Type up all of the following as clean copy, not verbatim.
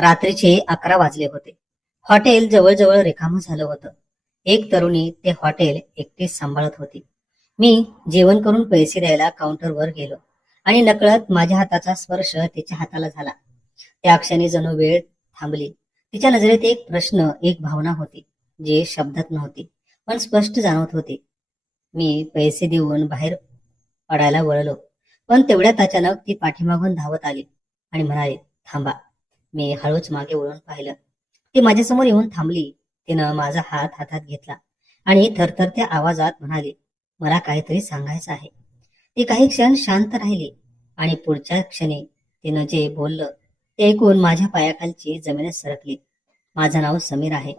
रात्रीचे 11 वाजले होते. हॉटेल जवळजवळ रिकामं झालं होतं. एक तरुणी ते हॉटेल एकटीच सांभाळत होती. मी जेवण करून पैसे द्यायला काउंटरवर गेलो आणि नकळत माझ्या हाताचा स्पर्श तिच्या हाताला झाला. त्या क्षणी जणू वेळ थांबली. तिच्या नजरेत एक प्रश्न, एक भावना होती, जी शब्दात नव्हती पण स्पष्ट जाणवत होती. मी पैसे देऊन बाहेर पडायला वळलो, पण तेवढ्यात अचानक ती पाठीमागून धावत आली आणि म्हणाली, "थांबा." मी हळूच मागे वळून पाहिलं. ती माझ्यासमोर येऊन थांबली. तिनं माझा हात हातात घेतला आणि थरथरत्या आवाजात म्हणाली, "मला काहीतरी सांगायचं आहे." ती काही क्षण शांत राहिली आणि पुढच्या क्षणी तिनं जे बोललं ते ऐकून माझ्या पायाखालची जमीनच सरकली. "माझं नाव समीर आहे.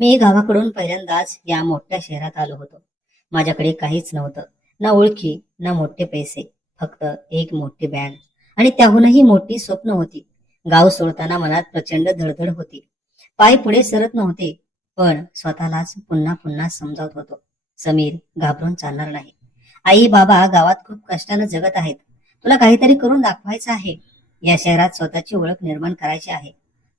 मी गावाकडून पहिल्यांदाच या मोठ्या शहरात आलो होतो. माझ्याकडे काहीच नव्हतं, ना ओळखी ना मोठे पैसे, फक्त एक मोठी बॅग आणि त्याहूनही मोठी स्वप्न होती. गाव सोडताना मनात प्रचंड धडधड होती. पाय पुढे सरत नव्हते, पण स्वतःलाच पुन्हा पुन्हा समजावत होतो, समीर, घाबरून चालणार नाही. आई बाबा गावात खूप कष्टानं जगत आहेत. तुला काहीतरी करून दाखवायचं आहे. या शहरात स्वतःची ओळख निर्माण करायची आहे."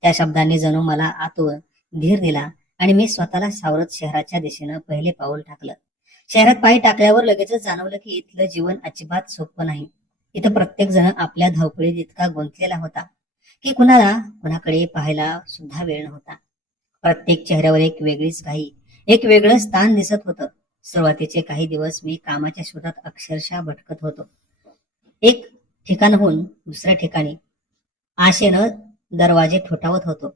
त्या शब्दांनी जणू मला आतून धीर दिला आणि मी स्वतःला सावरत शहराच्या दिशेनं पहिले पाऊल टाकलं. शहरात पाय टाकल्यावर लगेचच जाणवलं की इथलं जीवन अजिबात सोपं नाही. इथं प्रत्येक जण आपल्या धावपळीत इतका गुंतलेला होता की कुणाकडे पाहायला सुद्धा वेळ नव्हता. प्रत्येक चेहऱ्यावर एक वेगळीच घाई, एक वेगळं स्थान दिसत होतं. सुरुवातीचे काही दिवस मी कामाच्या शोधात अक्षरशः भटकत होतो. एक ठिकाणाहून दुसऱ्या ठिकाणी आशेनं दरवाजे ठोठावत होतो,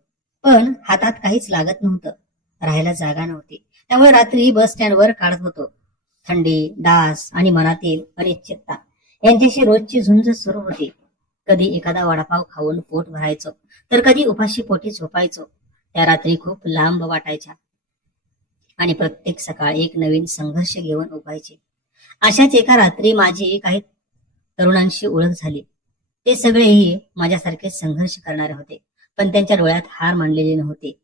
पण हातात काहीच लागत नव्हतं. राहायला जागा नव्हती, त्यामुळे रात्री बस स्टँडवर काढत होतो. थंडी, डास आणि मनातील अनिश्चितता यांच्याशी रोजची झुंज सुरू होती. कधी एखादा वडापाव खाऊन पोट भरायचो, तर कधी उपाशी पोटी झोपायचो. त्या रात्री खूप लांब वाटायच्या आणि प्रत्येक सकाळ एक नवीन संघर्ष घेऊन उभायचे. अशाच एका रात्री माझी काही तरुणांशी ओळख झाली. ते सगळेही माझ्यासारखे संघर्ष करणारे होते, पण त्यांच्या डोळ्यात हार मानलेली नव्हती,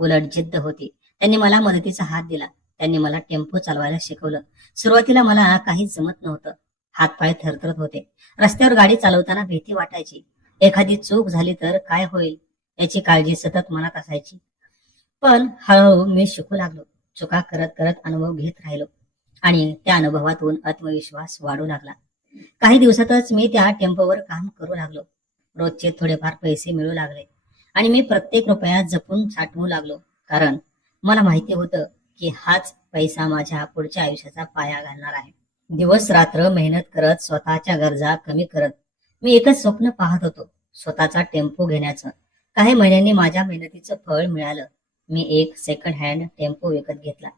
उलट जिद्द होती. त्यांनी मला मदतीचा हात दिला. त्यांनी मला टेम्पो चालवायला शिकवलं. सुरुवातीला मला काहीच जमत नव्हतं. हातपाय थरथरत होते. रस्त्यावर गाडी चालवताना भीती वाटायची. एखादी चूक झाली तर काय होईल याची काळजी सतत मनात असायची. पण हळूहळू मी शिकू लागलो. चुका करत करत अनुभव घेत राहिलो आणि त्या अनुभवातून आत्मविश्वास वाढू लागला. काही दिवसातच मी त्या टेम्पोवर काम करू लागलो. रोजचे थोडेफार पैसे मिळू लागले आणि मी प्रत्येक रुपया जपून साठवू लागलो, कारण मला माहिती होतं की हाच पैसा माझ्या पुढच्या आयुष्याचा पाया घालणार आहे. दिवस रात्र मेहनत करत, स्वतःच्या गरजा कमी करत मी एकच स्वप्न पाहत होतो, स्वतःचा टेम्पो घेण्याचं. काही महिन्यांनी माझ्या मेहनतीचं फळ मिळालं. मी एक सेकंड हँड टेम्पो विकत घेतला.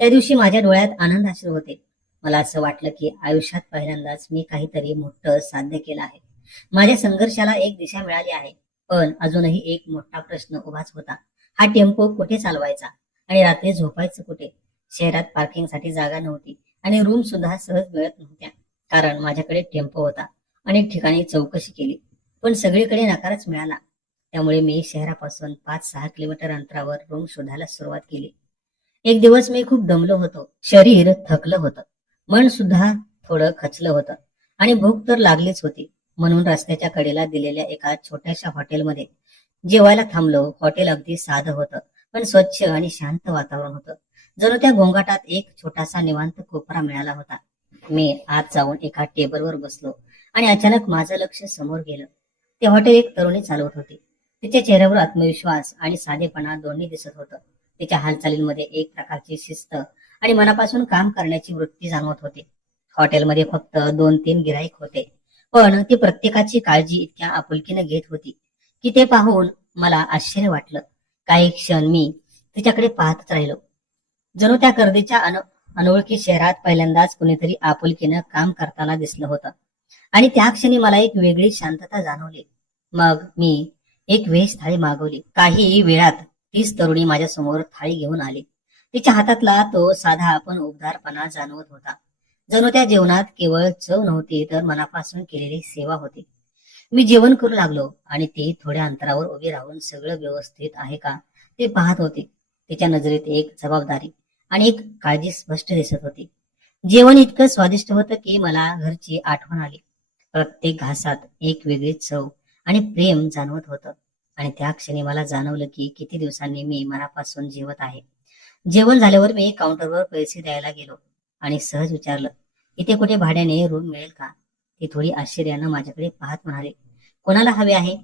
त्या दिवशी माझ्या डोळ्यात आनंदाश्रू होते. मला असं वाटलं की आयुष्यात पहिल्यांदाच मी काहीतरी मोठं साध्य केलं आहे. माझ्या संघर्षाला एक दिशा मिळाली आहे. पण अजूनही एक मोठा प्रश्न उभाच होता. हा टेम्पो कुठे चालवायचा आणि रात्री झोपायचं कुठे? शहरात पार्किंगसाठी जागा नव्हती आणि रूम सुद्धा सहज मिळत नव्हत्या. कारण माझ्याकडे टेम्पो होता. अनेक ठिकाणी चौकशी केली, पण सगळीकडे नकारच मिळाला. त्यामुळे मी शहरापासून 5-6 किलोमीटर अंतरावर रूम शोधायला सुरुवात केली. एक दिवस मी खूप दमलो होतो. शरीर थकलं होतं, मन सुद्धा थोडं खचलं होतं आणि भूक तर लागलीच होती. म्हणून रस्त्याच्या कडेला दिलेल्या एका छोट्याशा हॉटेलमध्ये जेवायला थांबलो. हॉटेल अगदी साधं होतं, पण स्वच्छ आणि शांत वातावरण होतं. जणू त्या गोंगाटात एक छोटासा निवांत कोपरा मिळाला होता. मी आत जाऊन एका टेबलवर बसलो आणि अचानक माझं लक्ष समोर गेलं. ते हॉटेल एक तरुणी चालवत होती. तिच्या चेहऱ्यावर आत्मविश्वास आणि साधेपणा दोन्ही दिसत होतं. तिच्या हालचालींमध्ये एक प्रकारची शिस्त आणि मनापासून काम करण्याची वृत्ती जाणवत होती. हॉटेलमध्ये फक्त 2-3 गिराईक होते, पण ती प्रत्येकाची काळजी इतक्या आपुलकीने घेत होती की ते पाहून मला आश्चर्य वाटलं. काही क्षण मी तिच्याकडे पाहतच राहिलो. जणू त्या गर्दीच्या अनोळखी शहरात पहिल्यांदाच कुणीतरी आपुलकीनं काम करताना दिसलं होतं आणि त्या क्षणी मला एक वेगळी शांतता जाणवली. मग मी एक व्हेज थाळी मागवली. काही वेळात तीच तरुणी माझ्या समोर थाळी घेऊन आली. तिच्या हातातला तो साधा पण उबदारपणा जाणवत होता. जणू त्या जेवणात केवळ चव नव्हती, तर मनापासून केलेली सेवा होती. मी जेवण करू लागलो आणि ती थोड्या अंतरावर उभी राहून सगळं व्यवस्थित आहे का ते पाहत होती. तिच्या नजरेत एक जबाबदारी आणि एक काळजी स्पष्ट दिसत होती. जेवण इतकं स्वादिष्ट होतं की मला घरची आठवण आली. प्रत्येक घासात एक वेगळी चव आणि प्रेम जाणवत होतं. आणि त्या क्षणी मला जाणवलं की किती दिवसांनी मी मनापासून जेवत आहे. जेवण झाल्यावर मी काउंटरवर पैसे द्यायला गेलो आणि सहज विचारलं, इथे कुठे भाड्याने रूम मिळेल का? ती थोडी आश्चर्यानं माझ्याकडे पाहत म्हणाली, कोणाला हवे आहे?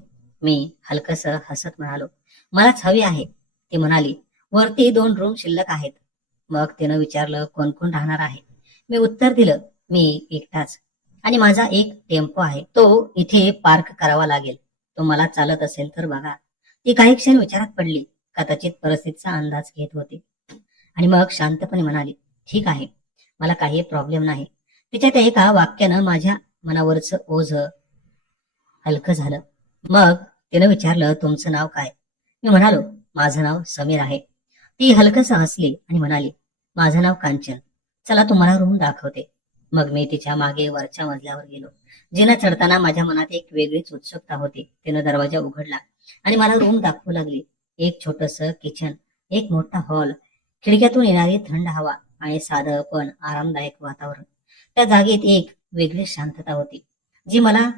मी हलकसं हसत म्हणालो, मलाच हवी आहे. ती म्हणाली, वरती 2 रूम शिल्लक आहेत. मग तिनं विचारलं, कोण कोण राहणार आहे? मी उत्तर दिलं, मी एकटाच आणि माझा एक टेम्पो आहे, तो इथे पार्क करावा लागेल. तो मला चालत असेल तर बघा. ती काही क्षण विचारात पडली, कदाचित परिस्थितीचा अंदाज घेत होती आणि मग शांतपणे म्हणाली, ठीक आहे, मला काही प्रॉब्लेम नाही. तिच्या त्या एका वाक्यानं माझ्या मनावरचं ओझं हलकं झालं. मग तिनं विचारलं, तुमचं नाव काय? मी म्हणालो, माझं नाव समीर आहे. ती हलकस हसली आणि म्हणाली, माझं नाव कांचन. चला तुम्हाला रूम दाखवते. मग मी तिच्या मागे वरच्या मजल्यावर गेलो. जिना चढताना माझ्या मनात एक वेगळीच उत्सुकता होती. तिनं दरवाजा उघडला आणि मला रूम दाखवू लागली. एक छोटस किचन, एक मोठा हॉल, खिडक्यातून येणारी थंड हवा आणि साधं पण आरामदायक वातावरण. त्या जागेत एक वेगळी शांतता होती, जी मला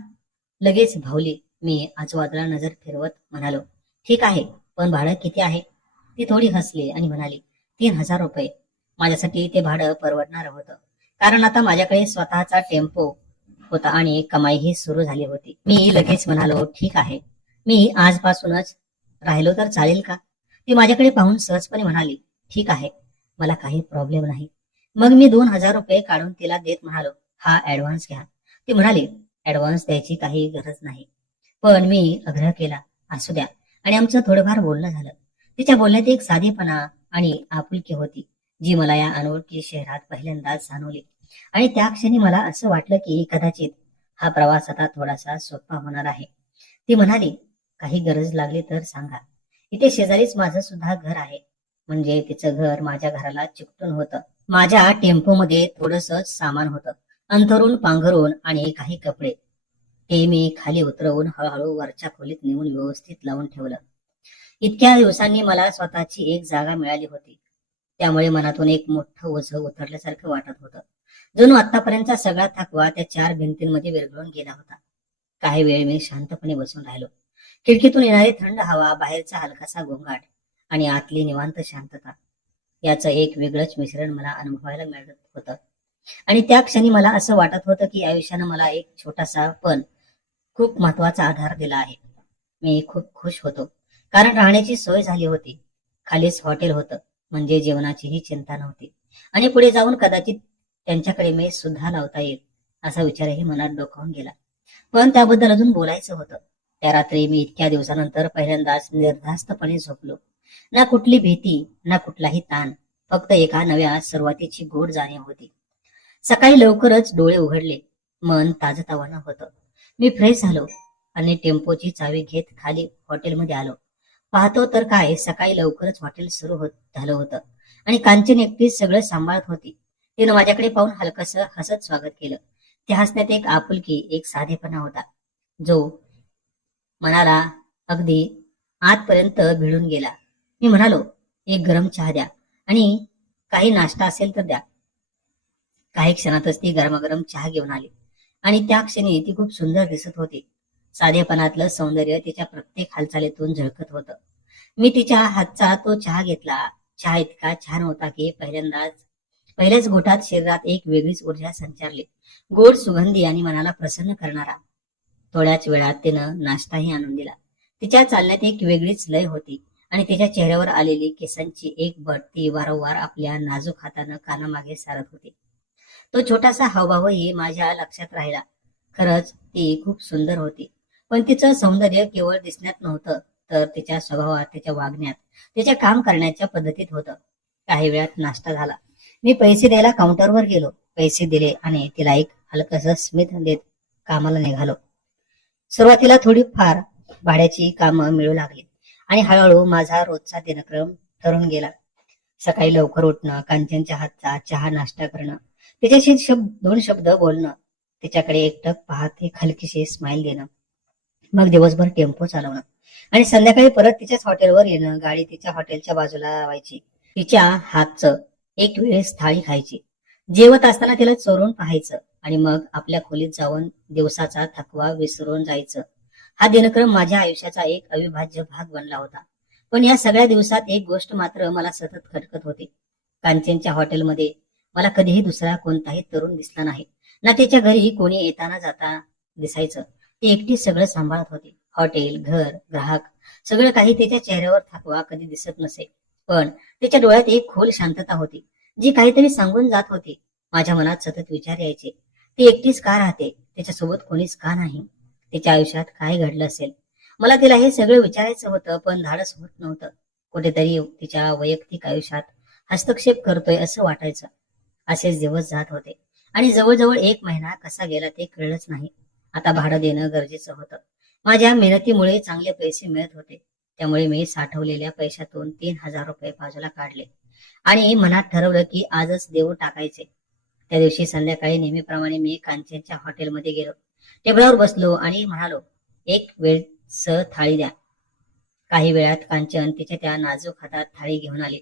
लगेच भावली. मी आजूबाजूला नजर फिरवत म्हणालो, ठीक आहे, पण भाडं किती आहे? ती थोडी हसली आणि म्हणाली, 3,000 रुपये. माझ्यासाठी ते भाडं परवडणार होतं, कारण आता माझ्याकडे स्वतःचा टेम्पो होता आणि कमाईही सुरू झाली होती. मी लगेच म्हणालो, ठीक आहे, मी आजपासूनच राहिलो तर चालेल का? ती माझ्याकडे पाहून सहजपणे म्हणाली, ठीक आहे, मला काही प्रॉब्लेम नाही. मग मी 2,000 रुपये काढून तिला देत म्हणालो, हा ऍडव्हान्स घ्या. ती म्हणाली, ऍडव्हान्स द्यायची काही गरज नाही. पण मी आग्रह केला, असू द्या. आणि आमचं थोडंफार बोलणं झालं. तिच्या बोलण्यात एक साधेपणा आणि आपुलकी होती, जी मला या अनोळखी शहरात पहिल्यांदाच जाणवली. आणि त्या क्षणी मला असं वाटलं की कदाचित हा प्रवास आता थोडासा सोपा होणार आहे. ती म्हणाली, काही गरज लागली तर सांगा. इथे शेजारीच माझं सुद्धा घर आहे. म्हणजे तिचं घर माझ्या घराला चिकटून होतं. माझ्या टेम्पोमध्ये थोडस सामान होतं, अंथरून पांघरून आणि काही कपडे. ते मी खाली उतरवून हळूहळू वरच्या खोलीत नेऊन व्यवस्थित लावून ठेवलं. इतक्या दिवसांनी मला स्वतःची एक जागा मिळाली होती. त्यामुळे मनातून एक मोठं ओझं उतरल्यासारखं वाटत होतं. जणू आतापर्यंतचा सगळा थकवा त्या 4 भिंतींमध्ये विरघळून गेला होता. काही वेळ मी शांतपणे बसून राहिलो. खिडकीतून येणारी थंड हवा, बाहेरचा हलकासा गोंगाट आणि आतली निवांत शांतता, याचं एक वेगळंच मिश्रण मला अनुभवायला मिळत होतं. आणि त्या क्षणी मला असं वाटत होतं की आयुष्यानं मला एक छोटासा पण खूप महत्वाचा आधार दिला आहे. मी खूप खुश होतो, कारण राहण्याची सोय झाली होती. खालीच हॉटेल होतं, म्हणजे जेवणाचीही चिंता नव्हती. आणि पुढे जाऊन कदाचित त्यांच्याकडे मेस सुद्धा लावता येईल, असा विचारही मनात डोकावून गेला. पण त्याबद्दल अजून बोलायचं होतं. त्या रात्री मी इतक्या दिवसानंतर पहिल्यांदाच निर्धास्तपणे झोपलो. ना कुठली भीती, ना कुठलाही ताण, फक्त एका नव्या सुरुवातीची गोड जाणीव होती. सकाळी लवकरच डोळे उघडले. मन ताजतवानं होतं. मी फ्रेश झालो आणि टेम्पोची चावी घेत खाली हॉटेलमध्ये आलो. पाहतो तर काय, सकाळी लवकरच हॉटेल सुरू झालं होतं आणि कांचन एकटी सगळं सांभाळत होती. तिनं माझ्याकडे पाहून हलकसं हसत स्वागत केलं. त्या हसण्यात एक आपुलकी, एक साधेपणा होता, जो मनाला अगदी आतपर्यंत भिडून गेला. मी म्हणालो, एक गरम चहा द्या आणि काही नाश्ता असेल तर द्या. काही क्षणातच ती गरमागरम चहा घेऊन आली आणि त्या क्षणी ती खूप सुंदर दिसत होती. साधेपणातलं सौंदर्य तिच्या प्रत्येक हालचालीतून झळकत होतं. मी तिच्या हातचा तो चहा घेतला. चहा इतका छान होता की पहिल्याच घोटात शरीरात एक वेगळीच ऊर्जा संचारली, गोड सुगंधी आणि मनाला प्रसन्न करणारा. थोड्याच वेळात तिनं नाश्ताही आणून दिला. तिच्या चालण्यात एक वेगळीच लय होती आणि तिच्या चेहऱ्यावर आलेली केसांची एक बट ती वारंवार आपल्या नाजूक हातानं कानामागे सारत होती. तो छोटासा हावभावही माझ्या लक्षात राहिला. खरंच ती खूप सुंदर होती, पण तिचं सौंदर्य केवळ दिसण्यात नव्हतं, तर तिच्या स्वभावात, तिच्या वागण्यात, तिच्या काम करण्याच्या पद्धतीत होतं. काही वेळात नाश्ता झाला. मी पैसे द्यायला काउंटरवर गेलो. पैसे दिले आणि तिला एक हलकसं स्मित देत कामाला निघालो. सुरुवातीला थोडी फार भाड्याची कामं मिळू लागली आणि हळूहळू माझा रोजचा दिनक्रम ठरून गेला. सकाळी लवकर उठणं, कांचनच्या हातचा चहा नाश्ता करणं, तिच्याशी 2 शब्द बोलणं, तिच्याकडे एकटक पाहत एक हलकीशी स्माइल देणं, मग दिवसभर टेम्पो चालवणं आणि संध्याकाळी परत तिच्याच हॉटेलवर येणं. गाडी तिच्या हॉटेलच्या बाजूला लावायची, तिच्या हातचं एक वेळेस थाळी खायची, जेवत असताना तिला चोरून पाहायचं आणि मग आपल्या खोलीत जाऊन दिवसाचा थकवा विसरून जायचं. हा दिनक्रम माझ्या आयुष्याचा एक अविभाज्य भाग बनला होता. पण या सगळ्या दिवसात एक गोष्ट मात्र मला सतत खटकत होती. कांचनच्या हॉटेलमध्ये मला कधीही दुसरा कोणताही तरुण दिसला नाही. ना तिच्या घरी कोणी येताना जाता दिसायचं. ती एकटी सगळं सांभाळत होती. हॉटेल, घर, ग्राहक, सगळं काही तिच्या चेहऱ्यावर थकवा कधी दिसत नसे. पण तिच्या डोळ्यात एक खोल शांतता होती, जी काहीतरी सांगून जात होती. माझ्या मनात सतत विचार यायचे, ती एकटीच का राहते? तिच्यासोबत कोणीच का नाही? तिच्या आयुष्यात काय घडलं असेल? मला तिला हे सगळं विचारायचं होतं, पण धाडस होत नव्हतं. कुठेतरी तिच्या वैयक्तिक आयुष्यात हस्तक्षेप करतोय असं वाटायचं. असेच दिवस जात होते आणि जवळजवळ एक महिना कसा गेला ते कळलंच नाही. आता भाडं देणं गरजेचं होतं. माझ्या मेहनतीमुळे चांगले पैसे मिळत होते. त्यामुळे मी साठवलेल्या पैशातून 3,000 रुपये बाजूला काढले आणि मनात ठरवलं की आजच देऊन टाकायचे. त्या दिवशी संध्याकाळी नेहमीप्रमाणे मी कांचनच्या हॉटेलमध्ये गेलो. टेबलावर बसलो आणि म्हणालो, एक वेळच थाळी द्या. काही वेळात कांचन तिच्या त्या नाजूक हातात थाळी घेऊन आली.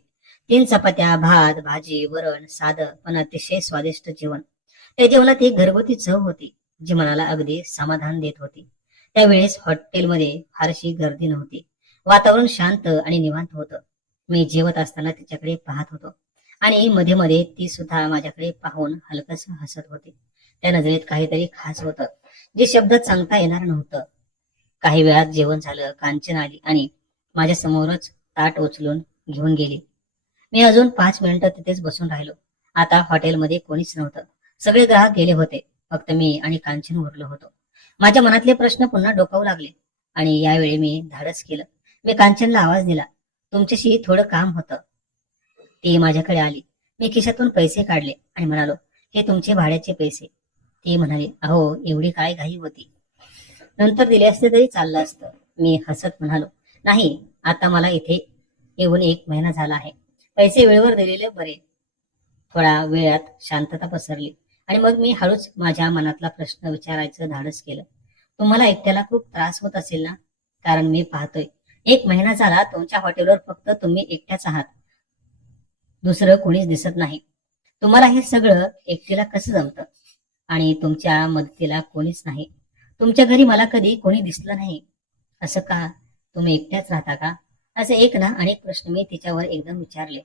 3 चपात्या, भात, भाजी, वरण, साधं पण अतिशय स्वादिष्ट जेवण. त्या जेवणात एक घरगुती चव होती, जी मनाला अगदी समाधान देत होती. त्यावेळेस हॉटेलमध्ये फारशी गर्दी नव्हती. वातावरण शांत आणि निवांत होतं. मी जेवत असताना तिच्याकडे पाहत होतो आणि मध्ये मध्ये ती सुद्धा माझ्याकडे पाहून हलकस हसत होती. त्या नजरेत काहीतरी खास होतं, जे शब्दात सांगता येणार नव्हतं. काही वेळात जेवण झालं. कांचन आली आणि माझ्या समोरच ताट उचलून घेऊन गेली. मी अजून 5 मिनिटं तिथेच बसून राहिलो. आता हॉटेलमध्ये कोणीच नव्हतं. सगळे ग्राहक गेले होते. फक्त मी आणि कांचन उरलो होतो. माझ्या मनातले प्रश्न पुन्हा डोकावू लागले आणि यावेळी मी धाडस केलं. मी कांचनला आवाज दिला, तुमच्याशी थोडं काम होतं. ती माझ्याकडे आली. मी खिशातून पैसे काढले आणि म्हणालो, हे तुमचे भाड्याचे पैसे. ती म्हणाली, अहो एवढी काय घाई होती? नंतर दिले असते तरी चाललं असतं. मी हसत म्हणालो, नाही, आता मला इथे येऊन 1 महिना झाला आहे. पैसे वेळेवर दिलेले बरे. थोड्या वेळात शांतता पसरली आणि मग मी हळूच माझ्या मनातला प्रश्न विचारायचं धाडस केलं. तुम्हाला एकट्याला खूप त्रास होत असेल ना? कारण मी पाहतोय 1 महिना झाला तुमच्या हॉटेलवर फक्त तुम्ही एकट्याच आहात. दुसरं कोणीच दिसत नाही. तुम्हाला हे सगळं एकटीला कसं जमतं? आणि तुमच्या मदतीला कोणीच नाही. तुमच्या घरी मला कधी कोणी दिसलं नाही. असं का? तुम्ही एकट्याच राहता का? असे एक ना अनेक प्रश्न मी तिच्यावर एकदम विचारले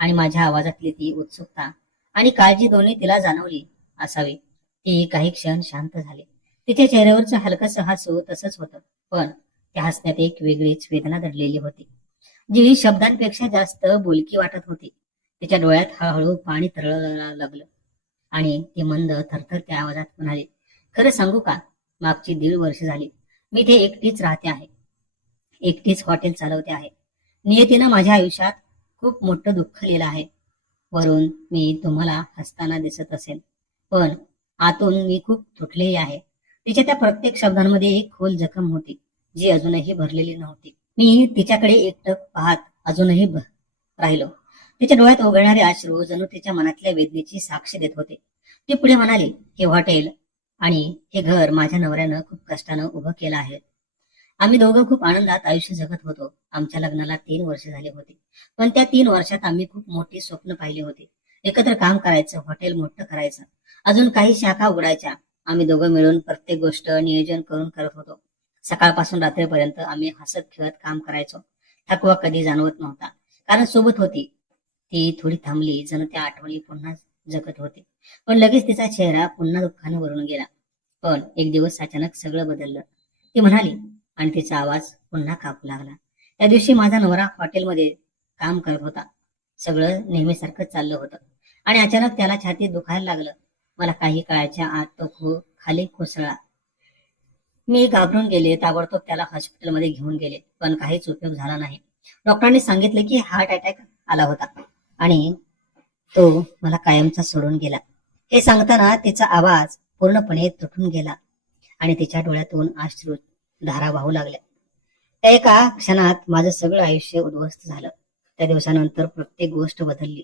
आणि माझ्या आवाजातली ती उत्सुकता आणि काळजी दोन्ही तिला जाणवली असावी. ती काही क्षण शांत झाली. तिच्या चेहऱ्यावरचं हलकसं हसू तसंच होतं, पण त्या हसण्यात एक वेगळीच वेदना दडलेली होती, जी शब्दांपेक्षा जास्त बोलकी वाटत होती. तिच्या डोळ्यात हळूहळू पाणी तरळायला लागलं आणि ती मंद थरथरत्या आवाजात म्हणाली, खरं सांगू का? मागची 1.5 वर्ष झाली मी इथे एकटीच राहते आहे. एकटीच हॉटेल चालवते आहे. नियतीनं माझ्या आयुष्यात खूप मोठं दुःख लिहिलं आहे. वरून मी तुम्हाला हसताना दिसत असेल, पण आतून मी खूप तुटलेली आहे. तिच्या त्या प्रत्येक शब्दांमध्ये एक खोल जखम होती, जी अजूनही भरलेली नव्हती. मी तिच्याकडे एकटक पाहत अजूनही राहिलो. तिच्या डोळ्यात ओघळणारे अश्रू जणू तिच्या मनातल्या वेदनेची साक्ष देत होते. ती पुढे म्हणाली, हे हॉटेल आणि हे घर माझ्या नवऱ्यानं खूप कष्टानं उभं केलं आहे. आम्ही दोघं खूप आनंदात आयुष्य जगत होतो. आमच्या लग्नाला 3 वर्ष झाली होती. पण त्या 3 वर्षात आम्ही खूप मोठी स्वप्न पाहिली होती. एकत्र काम करायचं, हॉटेल मोठं करायचं, अजून काही शाखा उघडायच्या. आम्ही दोघं मिळून प्रत्येक गोष्ट नियोजन करून करत होतो. सकाळपासून रात्रीपर्यंत आम्ही हसत खेळत काम करायचो. थकवा कधी जाणवत नव्हता, कारण सोबत होती. ती थोडी थांबली, जणू त्या आठवणी पुन्हा जगत होती. पण लगेच तिचा चेहरा पुन्हा दुःखाने भरून गेला. पण एक दिवस अचानक सगळं बदललं, ती म्हणाली आणि तिचा आवाज पुन्हा कापू लागला. त्या दिवशी माझा नवरा हॉटेलमध्ये काम करत होता. सगळं नेहमीसारखं चाललं होतं आणि अचानक त्याला छातीत दुखायला लागलं. मला काही काळाच्या आत तो खाली कोसळला. मी घाबरून गेले. ताबडतोब त्याला हॉस्पिटलमध्ये घेऊन गेले, पण काहीच उपयोग झाला नाही. डॉक्टरांनी सांगितलं की हार्ट अटॅक आला होता आणि तो मला कायमचा सोडून गेला. हे सांगताना तिचा आवाज पूर्णपणे तुटून गेला आणि तिच्या डोळ्यातून अश्रू धारा वाहू लागल्या. त्या एका क्षणात माझं सगळं आयुष्य उद्ध्वस्त झालं. त्या दिवसानंतर प्रत्येक गोष्ट बदलली.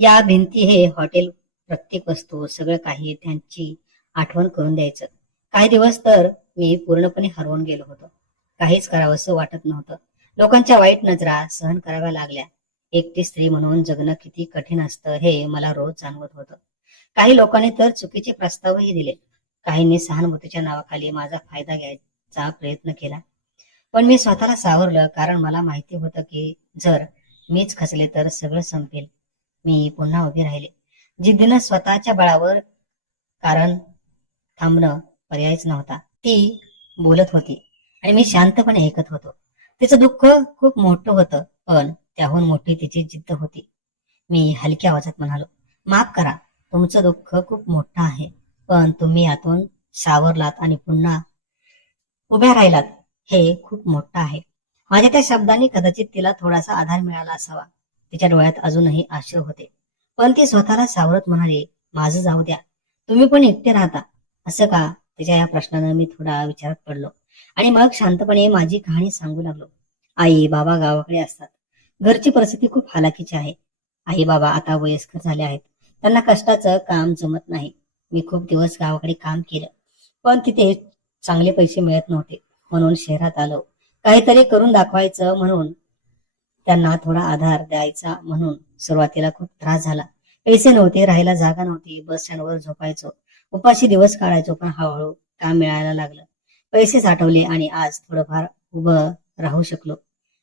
या भिंती, हे हॉटेल, प्रत्येक वस्तू, सगळं काही त्यांची आठवण करून द्यायचं. काही दिवस तर मी पूर्णपणे हरवून गेलो होतो. काहीच करावंसं वाटत नव्हतं. लोकांच्या वाईट नजरा सहन कराव्या लागल्या. एकटी स्त्री म्हणून जगणं किती कठीण असतं हे मला रोज जाणवत होतं. काही लोकांनी तर चुकीचे प्रस्तावही दिले. काहींनी सहानुभूतीच्या नावाखाली माझा फायदा करण्याचा प्रयत्न केला, पण मी स्वतःला सावरलं, कारण मला माहिती होतं की जर मीच खचले तर सगळं संपेल. मी पुन्हा उभी राहिले, जिद्दीनं स्वतःच्या बळावर, कारण थांबणं पर्यायच नव्हता. ती बोलत होती आणि मी शांतपणे ऐकत होतो. तिचं दुःख खूप मोठं होतं, पण त्याहून मोठी तिची जिद्द होती. मी हलक्या आवाजात म्हणालो, माफ करा, तुमचं दुःख खूप मोठं आहे, पण तुम्ही यातून सावरलात आणि पुन्हा उभ्या राहिलात, हे खूप मोठं आहे. माझ्या त्या शब्दांनी कदाचित तिला थोडासा आधार मिळाला असावा. तिच्या डोळ्यात अजूनही अश्रू होते, पण ती स्वतःला सावरत म्हणाली, माझं जाऊ द्या, तुम्ही पण एकटे राहता. असं का? तिच्या या प्रश्नानं मी थोडा विचारात पडलो आणि मग शांतपणे माझी कहाणी सांगू लागलो. आई बाबा गावाकडे असतात. घरची परिस्थिती खूप हालाकीची आहे. आई बाबा आता वयस्कर झाले आहेत. त्यांना कष्टाचं काम जमत नाही. मी खूप दिवस गावाकडे काम केलं, पण तिथे चांगले पैसे मिळत नव्हते. म्हणून शहरात आलो. काहीतरी करून दाखवायचं म्हणून, त्यांना थोडा आधार द्यायचा म्हणून. सुरुवातीला खूप त्रास झाला. पैसे नव्हते, राहायला जागा नव्हती, बस स्टँडवर झोपायचो, उपाशी दिवस काढायचो. पण हळूहळू काम मिळायला लागलं, पैसे साठवले आणि आज थोडंफार उभं राहू शकलो.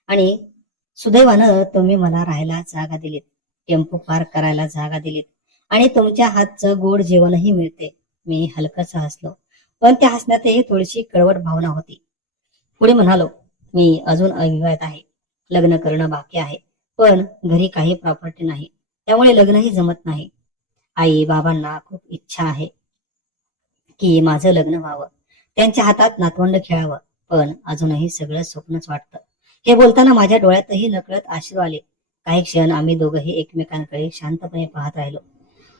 आणि सुदैवानं तुम्ही मला राहायला जागा दिलीत, टेम्पो पार्क करायला जागा दिलीत आणि तुमच्या हातचं गोड जेवणही मिळते. मी हलकस हसलो, पण त्या हसण्यातही थोडीशी कळवट भावना होती. पुढे म्हणालो, मी अजून अविवाहित आहे. लग्न करणं बाकी आहे, पण घरी काही प्रॉपर्टी नाही, त्यामुळे लग्नही जमत नाही. आई बाबांना खूप इच्छा आहे की माझं लग्न व्हावं, त्यांच्या हातात नातवंड खेळावं, पण अजूनही सगळं स्वप्नच वाटतं. हे बोलताना माझ्या डोळ्यातही नकळत अश्रू आले. काही क्षण आम्ही दोघंही एकमेकांकडे शांतपणे पाहत राहिलो.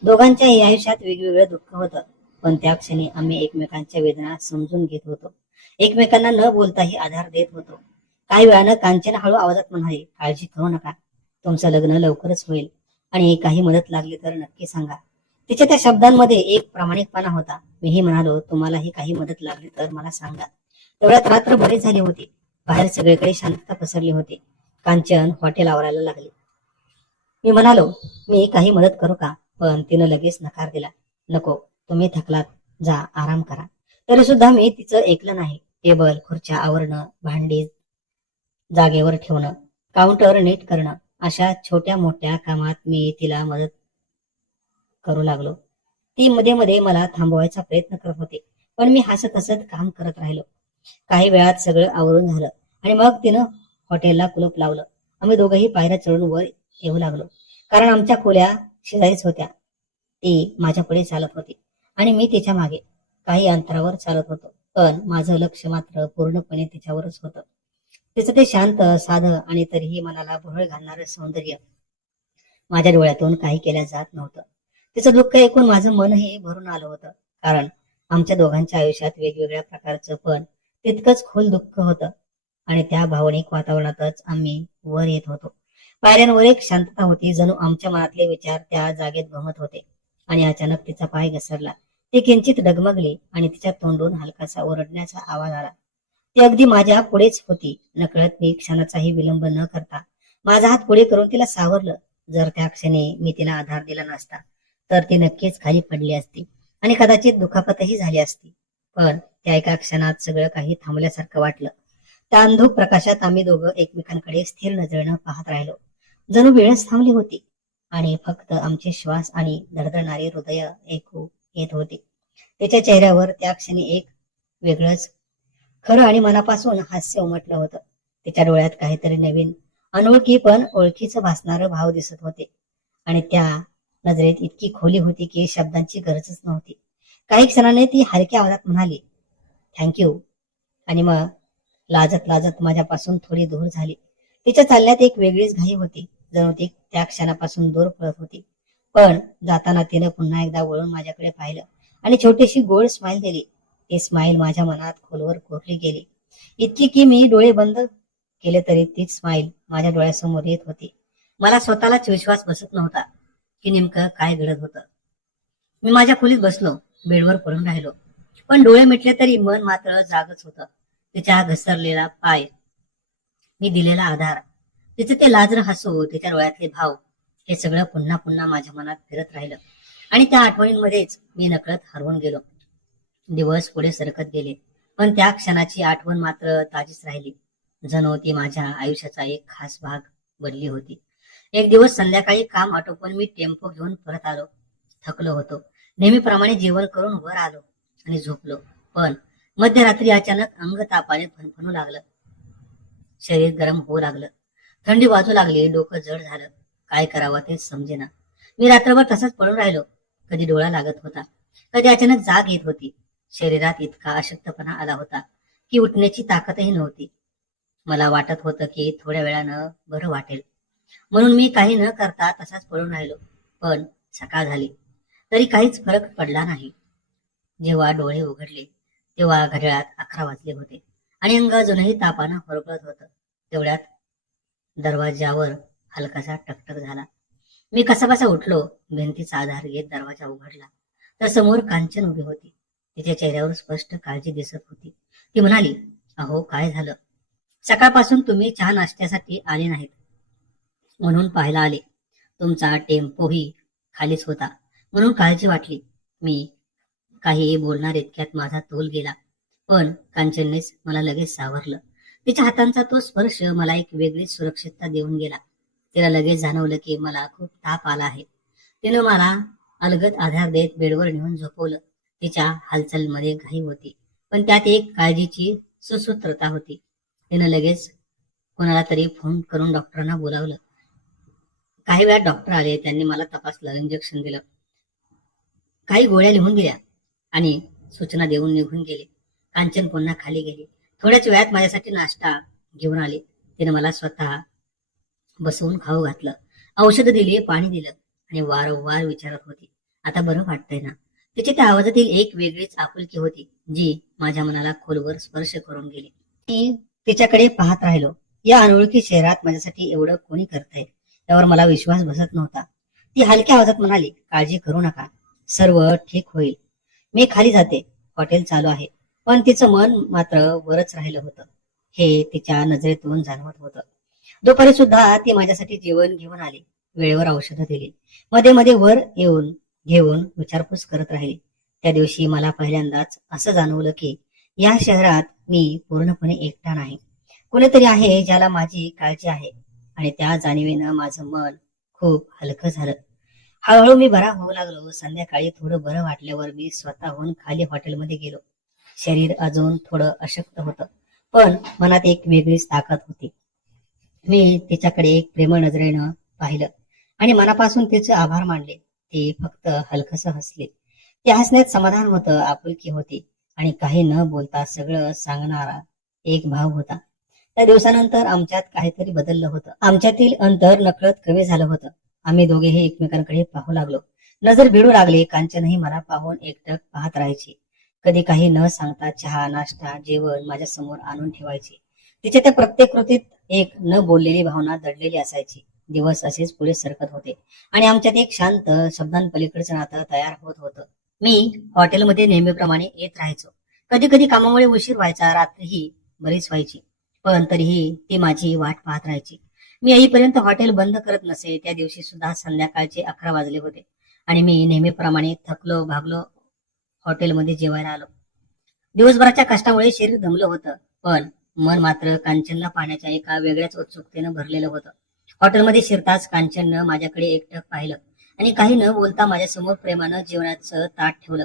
दोघांच्याही आयुष्यात वेगवेगळं दुःख होतं, पण त्या क्षणी आम्ही एकमेकांच्या वेदना समजून घेत होतो, एकमेकांना न बोलताही आधार देत होतो. काही वेळानं कांचन हळू आवाजात म्हणाली, काळजी करू नका, तुमचं लग्न लवकरच होईल आणि काही मदत लागली तर नक्की सांगा. तिच्या त्या शब्दांमध्ये एक प्रामाणिकपणा होता. मीही म्हणालो, तुम्हालाही काही मदत लागली तर मला सांगा. तेवढ्यात रात्र बरीच झाली होती. बाहेर सगळीकडे शांतता पसरली होती. कांचन हॉटेल आवरायला लागली. मी म्हणालो, मी काही मदत करू का? पण तिनं लगेच नकार दिला. नको, तुम्ही थकलात, जा आराम करा. तरी सुद्धा मी तिचं ऐकलं नाही. टेबल खुर्च्या आवरणं, भांडी जागेवर ठेवणं, काउंटर नीट करणं, अशा छोट्या मोठ्या कामात मी तिला मदत करू लागलो. ती मध्ये मध्ये मला थांबवायचा प्रयत्न करत होते, पण मी हसत हसत काम करत राहिलो. काही वेळात सगळं आवरून झालं आणि मग तिनं हॉटेलला कुलूप लावलं. आम्ही दोघंही पायऱ्या चढून वर येऊ लागलो, कारण आमच्या खोल्या शेजारीच होत्या. ती माझ्या पुढे चालत होती आणि मी तिच्या मागे. काही अंतरावर चालत होतो, पण माझं लक्ष मात्र पूर्णपणे तिच्यावरच होतं. तिचं ते शांत, साधं आणि तरीही मनाला भुरळ घालणारं सौंदर्य माझ्या डोळ्यातून काही केल्या जात नव्हतं. तिचं दुःख ऐकून माझं मनही भरून आलं होतं, कारण आमच्या दोघांच्या आयुष्यात वेगवेगळ्या प्रकारचं पण तितकंच खोल दुःख होतं. आणि त्या भावनिक वातावरणातच आम्ही वर येत होतो. पायऱ्यांवर एक शांतता होती, जणू आमच्या मनातले विचार त्या जागेत घुमत होते. आणि अचानक तिचा पाय घसरला. ती किंचित डगमगली आणि तिच्या तोंडून हलकासा ओरडण्याचा आवाज आला. ती अगदी माझ्या पुढेच होती. नकळत मी क्षणाचाही विलंब न करता माझा हात पुढे करून तिला सावरलं. जर त्या क्षणी मी तिला आधार दिला नसता तर ती नक्कीच खाली पडली असती आणि कदाचित दुखापतही झाली असती. पण त्या एका क्षणात सगळं काही थांबल्यासारखं वाटलं. त्या अंधुक प्रकाशात आम्ही दोघं एकमेकांकडे स्थिर नजरेनं पाहत राहिलो, जणू वेळच थांबली होती आणि फक्त आमचे श्वास आणि धडधडणारी हृदय ऐकू येत होती. तिच्या चेहऱ्यावर त्या क्षणी एक वेगळंच खरं आणि मनापासून हास्य उमटलं होतं. तिच्या डोळ्यात काहीतरी नवीन, अनोळखी पण ओळखीचं भासणारं भाव दिसत होते आणि त्या नजरेत इतकी खोली होती की शब्दांची गरजच नव्हती. काही क्षणाने ती हलक्या आवाजात म्हणाली, थँक्यू, आणि मग लाजत लाजत माझ्यापासून थोडी दूर झाली. तिच्या चालण्यात एक वेगळीच घाई होती, जणू ती त्या क्षणापासून दूर पळत होती. पण जाताना तिनं पुन्हा एकदा वळून माझ्याकडे पाहिलं आणि छोटीशी गोड स्माइल दिली. ती स्माइल माझ्या मनात खोलवर कोरली गेली, इतकी की मी डोळे बंद केले तरी तीच स्माइल माझ्या डोळ्यासमोर येत होती. मला स्वतःलाच विश्वास बसत नव्हता की नेमकं काय घडत होतं. मी माझ्या खोलीत बसलो, बेडवर पडून राहिलो, पण डोळे मिटले तरी मन मात्र जागच होतं. तिच्या घसरलेला पाय, मी दिलेला आधार, तिचे ते लाजरं हसू, तिच्या डोळ्यातले भाव, हे सगळं पुन्हा पुन्हा माझ्या मनात फिरत राहिलं आणि त्या आठवणींमध्येच मी नकळत हरवून गेलो. दिवस पुढे सरकत गेले, पण त्या क्षणाची आठवण मात्र ताजीच राहिली. जणू ती माझ्या आयुष्याचा एक खास भाग बनली होती. एक दिवस संध्याकाळी काम आटोपून मी टेम्पो घेऊन परत आलो. थकलो होतो. नेहमीप्रमाणे जेवण करून वर आलो आणि झोपलो. पण मध्यरात्री अचानक अंग तापाने फणफणू लागलं. शरीर गरम होऊ लागलं. थंडी वाजू लागली. डोकं जड झालं. काय करावं तेच समजेना. मी रात्रभर तसंच पडून राहिलो. कधी डोळा लागत होता, कधी अचानक जाग येत होती. शरीरात इतका अशक्तपणा आला होता की उठण्याची ताकदही नव्हती. मला वाटत होतं की थोड्या वेळानं बरं वाटेल, म्हणून मी काही न करता तसाच पडून राहिलो. पण सकाळ झाली तरी काहीच फरक पडला नाही. जेव्हा डोळे उघडले तेव्हा घड्याळात 11 वाजले होते आणि अंग अजूनही तापानं होरपळत होतं. तेवढ्यात दरवाजावर हलकासा टकटक झाला. मी कसाबसा उठलो. भिंतीचा आधार घेत दरवाजा उघडला तर समोर कांचन उभी होती. तिच्या चेहऱ्यावर स्पष्ट काळजी दिसत होती. ती म्हणाली, अहो काय झालं? सकाळपासून तुम्ही चहा नाश्त्यासाठी आले नाहीत म्हणून पाहायला आले. तुमचा टेम्पोही खालीच होता म्हणून काळजी वाटली. मी काही बोलणार इतक्यात माझा तोल गेला. पण कांचननेच मला लगेच सावरलं. तिच्या हातांचा तो स्पर्श मला एक वेगळीच सुरक्षितता देऊन गेला. तिला लगेच जाणवलं की मला खूप ताप आला आहे. तिनं मला अलगद आधार देत बेडवर नेऊन झोपवलं. तिच्या हालचालीमध्ये घाई होती, पण त्यात एक काळजीची सुसूत्रता होती. तिनं लगेच कोणाला तरी फोन करून डॉक्टरांना बोलावलं. काही वेळात डॉक्टर आले. त्यांनी मला तपासलं, इंजेक्शन दिलं, काही गोळ्या लिहून दिल्या आणि सूचना देऊन निघून गेले. कांचन पुन्हा खाली गेली. थोड्याच वेळात माझ्यासाठी नाश्ता घेऊन आले. तिने मला स्वतः बसवून खाऊ घातलं, औषधं दिली, पाणी दिलं आणि वारंवार विचारत होती, आता बरं वाटतंय ना? तिच्या त्या आवाजातील एक वेगळीच आपुलकी होती जी माझ्या मनाला खोलवर स्पर्श करून गेली. मी तिच्याकडे पाहत राहिलो. या अनोळखी शहरात माझ्यासाठी एवढं कोणी करतंय यावर मला विश्वास बसत नव्हता. ती हलक्या आवाजात म्हणाली, काळजी करू नका, सर्व ठीक होईल. मी खाली जाते, हॉटेल चालू आहे. पण तिचं मन मात्र वरच राहिलं होतं. हे तिच्या नजरेतून जाणवत होतं. दुपारी सुद्धा ती माझ्यासाठी जेवण घेऊन आली, वेळेवर औषधं दिली, मध्ये मध्ये वर येऊन घेऊन विचारपूस करत राहिली. त्या दिवशी मला पहिल्यांदाच असं जाणवलं की या शहरात मी पूर्णपणे एकटा नाही. कुणीतरी आहे ज्याला माझी काळजी आहे. आणि त्या जाणीवेनं माझं मन खूप हलकं झालं. हळूहळू मी बरा होऊ लागलो. संध्याकाळी थोडं बरं वाटल्यावर मी स्वतःहून खाली हॉटेलमध्ये गेलो. शरीर अजून थोडं अशक्त होतं, पण मनात एक वेगळीच ताकद होती. मी तिच्याकडे एक प्रेमळ नजरेनं पाहिलं आणि मनापासून तिचे आभार मानले. ती फक्त हलकस हसली. त्या हसण्यात समाधान होतं, आपुलकी होती आणि काही न बोलता सगळं सांगणारा एक भाव होता. त्या दिवसानंतर आमच्यात काहीतरी बदललं होतं. आमच्यातील अंतर नकळत कमी झालं होतं. आम्ही दोघेही एकमेकांकडे पाहू लागलो. नजर भिडू लागली. कांचनही मला पाहून एकटक पाहत राहायची. कधी काही न सांगता चहा, नाश्ता, जेवण माझ्या समोर आणून ठेवायची. तिच्या त्या प्रत्येक कृतीत एक न बोललेली भावना दडलेली असायची. दिवस असेच पुढे सरकत होते आणि आमच्यात एक शांत, शब्दांपलीकडचं नातं तयार होत होतं. मी हॉटेलमध्ये नेहमीप्रमाणे येत राहायचो. कधी कधी कामामुळे उशीर व्हायचा, रात्रीही बरीच व्हायची, पण तरीही ती माझी वाट पाहत राहायची. मी येईपर्यंत हॉटेल बंद करत नसे. त्या दिवशी सुद्धा संध्याकाळचे 11 वाजले होते आणि मी नेहमीप्रमाणे थकलो भागलो हॉटेलमध्ये जेवायला आलो. दिवसभराच्या कष्टामुळे शरीर दमलं होतं, पण मन मात्र कांचनला पाहण्याच्या एका वेगळ्याच उत्सुकतेनं भरलेलं होतं. हॉटेलमध्ये शिरताच कांचननं माझ्याकडे एकटक पाहिलं आणि काही न बोलता माझ्यासमोर प्रेमानं जेवणाचं ताट ठेवलं.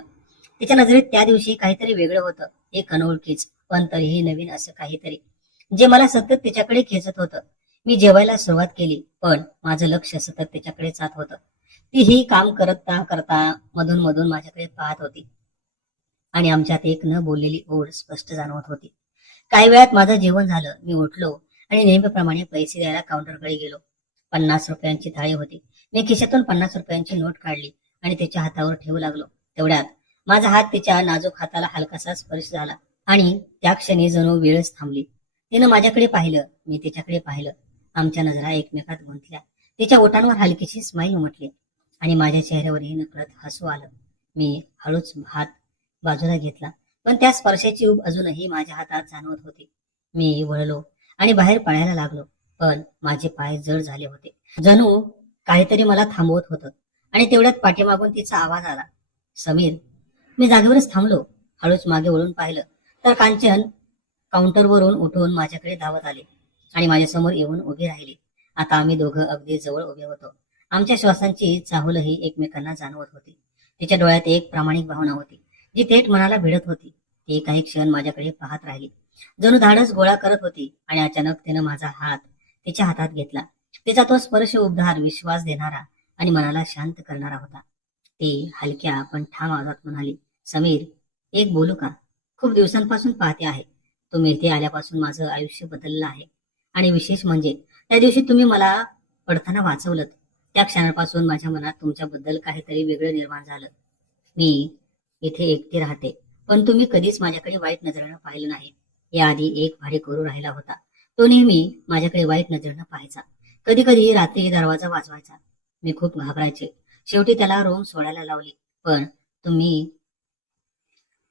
तिच्या नजरेत त्या दिवशी काहीतरी वेगळं होतं, एक अनोळखीच पण तरीही नवीन असं काहीतरी, जे मला सतत तिच्याकडे खेचत होतं. मी जेवायला सुरुवात केली, पण माझं लक्ष सतत तिच्याकडे जात होतं. ती ही काम करता करता मधून मधून माझ्याकडे पाहत होती आणि आमच्यात एक न बोललेली ओढ स्पष्ट जाणवत होती. काही वेळात माझं जेवण झालं. मी उठलो आणि नेहमीप्रमाणे पैसे द्यायला काउंटरकडे गेलो. 50 रुपयांची थाळी होती. मी खिशातून 50 रुपयांची नोट काढली आणि तिच्या हातावर ठेवू लागलो. तेवढ्यात माझा हात तिच्या नाजूक हाताला हलकासा स्पर्श झाला आणि त्या क्षणी जणू वेळच थांबली. तिनं माझ्याकडे पाहिलं, मी तिच्याकडे पाहिलं. आमच्या नजरा एकमेकात गुंतल्या. तिच्या ओठांवर हलकीशी स्माईल उमटली आणि माझ्या चेहऱ्यावरही नकळत हसू आलं. मी हळूच हात बाजूला घेतला, पण त्या स्पर्शाची ऊब अजूनही माझ्या हातात जाणवत होती. मी वळलो आणि बाहेर पळायला लागलो, पण माझे पाय जड झाले होते. जणू काहीतरी मला थांबवत होतं. आणि तेवढ्यात पाठीमागून तिचा आवाज आला, समीर. मी जागेवरच थांबलो. हळूच मागे वळून पाहिलं तर कांचन काउंटरवरून उठून माझ्याकडे धावत आले आणि माझ्यासमोर येऊन उभी राहिली. आता आम्ही दोघं अगदी जवळ उभे होतो. आमच्या श्वासांची चाहूलही एकमेकांना जाणवत होती. तिच्या डोळ्यात एक प्रामाणिक भावना होती जी थेट मनाला भिडत होती. ती काही क्षण माझ्याकडे पाहत राहिली, जणू धाडस गोळा करत होती. आणि अचानक तिनं माझा हात तिच्या हातात घेतला. तिचा तो स्पर्श उबदार, विश्वास देणारा आणि मनाला शांत करणारा होता. ती हलक्या पण ठाम आवाजात म्हणाली, समीर, एक बोलू का? खूप दिवसांपासून पाहते आहे. तुम्ही इथे आल्यापासून माझं आयुष्य बदललं आहे. आणि विशेष म्हणजे त्या दिवशी तुम्ही मला पडताना वाचवलं. त्या क्षणापासून माझ्या मनात तुमच्याबद्दल काहीतरी वेगळं निर्माण झालं. मी इथे एकटी राहते, पण तुम्ही कधीच माझ्याकडे वाईट नजरेनं पाहिलं नाही. याआधी एक भाडेकरू राहिला होता. तो नेहमी माझ्याकडे वाईट नजरेनं पाहायचा. कधी कधी रात्री दरवाजा वाजवायचा. मी खूप घाबरायचे. शेवटी त्याला रूम सोडायला लावली. पण तुम्ही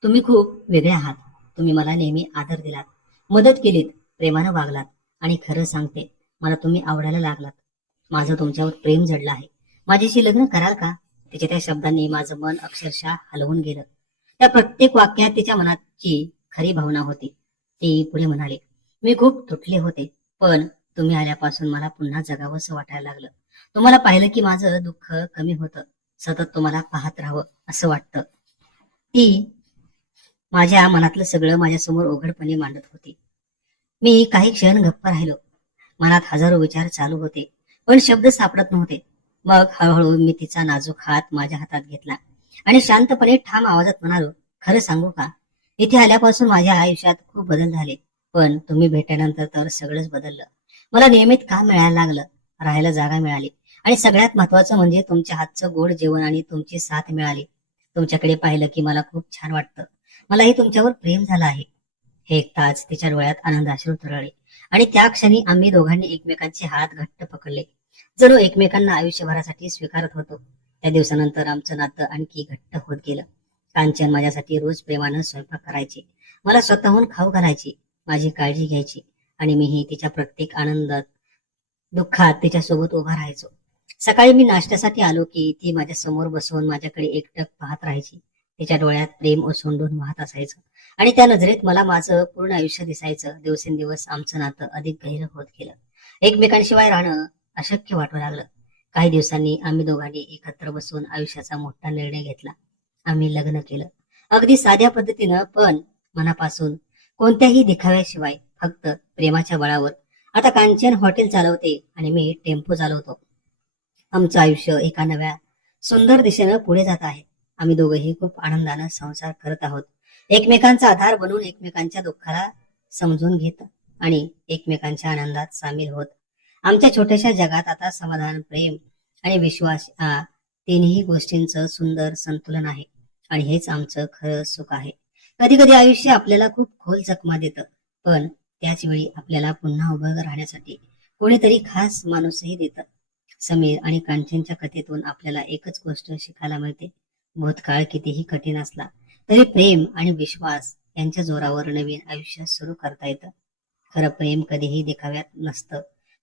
तुम्ही खूप वेगळे आहात. तुम्ही मला नेहमी आदर दिलात, मदत केलीत, प्रेमानं वागलात. आणि खरं सांगते, मला तुम्ही आवडायला लागलात. माझं तुमच्यावर प्रेम जडलं आहे. माझ्याशी लग्न कराल का? तिच्या त्या शब्दांनी माझं मन अक्षरशः हलवून गेलं. त्या प्रत्येक वाक्यात तिच्या मनाची खरी भावना होती. ती पुढे म्हणाली, मी खूप तुटले होते, पण तुम्ही आल्यापासून मला पुन्हा जगावंसं वाटायला लागलं. तुम्हाला पाहिलं की माझं दुःख कमी होतं. सतत तुम्हाला पाहत राहावं असं वाटतं. ती माझ्या मनातलं सगळं माझ्यासमोर उघडपणे मांडत होती. मी काही क्षण गप्प राहिलो. मनात हजारो विचार चालू होते, पण शब्द सापडत नव्हते. मग हळूहळू मी तिचा नाजूक हात माझ्या हातात घेतला आणि शांतपणे ठाम आवाजात म्हणालो, खरं सांगू का? इथे आल्यापासून माझ्या आयुष्यात खूप बदल झाले, पण तुम्ही भेटल्यानंतर तर सगळंच बदललं. मला नियमित काम मिळायला लागलं, राहायला जागा मिळाली आणि सगळ्यात महत्वाचं म्हणजे तुमच्या हातचं गोड जेवण आणि तुमची साथ मिळाली. तुमच्याकडे पाहिलं की मला खूप छान वाटतं. मलाही तुमच्यावर प्रेम झालं आहे. हे ऐकताच तिच्या डोळ्यात आनंद अश्रू तरळले आणि त्या क्षणी आम्ही दोघांनी एकमेकांचे हात घट्ट पकडले, जणू एकमेकांना आयुष्यभरासाठी स्वीकारत होतो. त्या दिवसानंतर आमचं नातं आणखी घट्ट होत गेलं. कांचन माझ्यासाठी रोज प्रेमानं स्वयंपाक करायची, मला स्वतःहून खाऊ घालायची, माझी काळजी घ्यायची आणि मीही तिच्या प्रत्येक आनंदात दुःखात तिच्यासोबत उभा राहायचो. सकाळी मी नाश्त्यासाठी आलो की ती माझ्या समोर बसवून माझ्याकडे एकटक पाहत राहायची. तिच्या डोळ्यात प्रेम ओसंडून वाहत असायचं आणि त्या नजरेत मला माझं पूर्ण आयुष्य दिसायचं. दिवसेंदिवस आमचं नातं अधिक गहिरं होत गेलं. एकमेकांशिवाय राहणं अशक्य वाटू लागलं. काही दिवसांनी आम्ही दोघांनी एकत्र बसून आयुष्याचा मोठा निर्णय घेतला. आम्ही लग्न केलं, अगदी साध्या पद्धतीनं, पण मनापासून, कोणत्याही दिखाव्याशिवाय, फक्त प्रेमाच्या बळावर. आता कांचन हॉटेल चालवते आणि मी टेम्पो चालवतो. आमचं आयुष्य एका नव्या सुंदर दिशेनं पुढे जात आहे. आम्ही दोघंही खूप आनंदानं संसार करत आहोत, एकमेकांचा आधार बनून, एकमेकांच्या दुःखाला समजून घेत आणि एकमेकांच्या आनंदात सामील होत. आमच्या छोट्याशा जगात आता समाधान, प्रेम आणि विश्वास या तिन्ही गोष्टींचं सुंदर संतुलन आहे. आणि हेच आमचं खरं सुख आहे. कधी कधी आयुष्य आपल्याला खूप खोल जखमा देतं, पण त्याच वेळी आपल्याला पुन्हा उभं राहण्यासाठी कोणीतरी खास माणूसही देतं. समीर आणि कांचनच्या कथेतून आपल्याला एकच गोष्ट शिकायला मिळते. भूतकाळ कितीही कठीण असला तरी प्रेम आणि विश्वास यांच्या जोरावर नवीन आयुष्य सुरू करता येतं. खरं प्रेम कधीही देखाव्यात नसतं.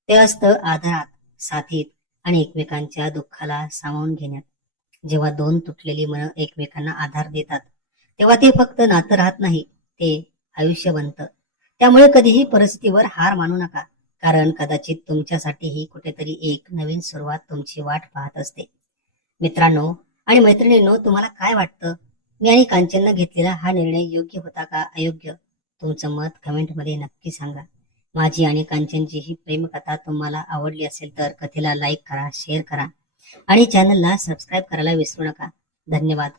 ते असतं आदरात, साथीत आणि एकमेकांच्या दुःखाला सामावून घेण्यात. जेव्हा दोन तुटलेली मनं एकमेकांना आधार देतात, तेव्हा ते फक्त नातं राहत नाही, ते आयुष्य बनतं. त्यामुळे कधीही परिस्थितीवर हार मानू नका, कारण कदाचित तुमच्यासाठीही कुठेतरी एक नवीन सुरुवात तुमची वाट पाहत असते. मित्रांनो आणि मैत्रिणींनो, तुम्हाला काय वाटतं? मी आणि कांचननं घेतलेला हा निर्णय योग्य होता का अयोग्य? तुमचं मत कमेंटमध्ये नक्की सांगा. माझी आणि कांचनची ही प्रेमकथा तुम्हाला आवडली असेल तर कथेला लाईक करा, शेअर करा आणि चॅनलला सबस्क्राईब करायला विसरू नका. धन्यवाद.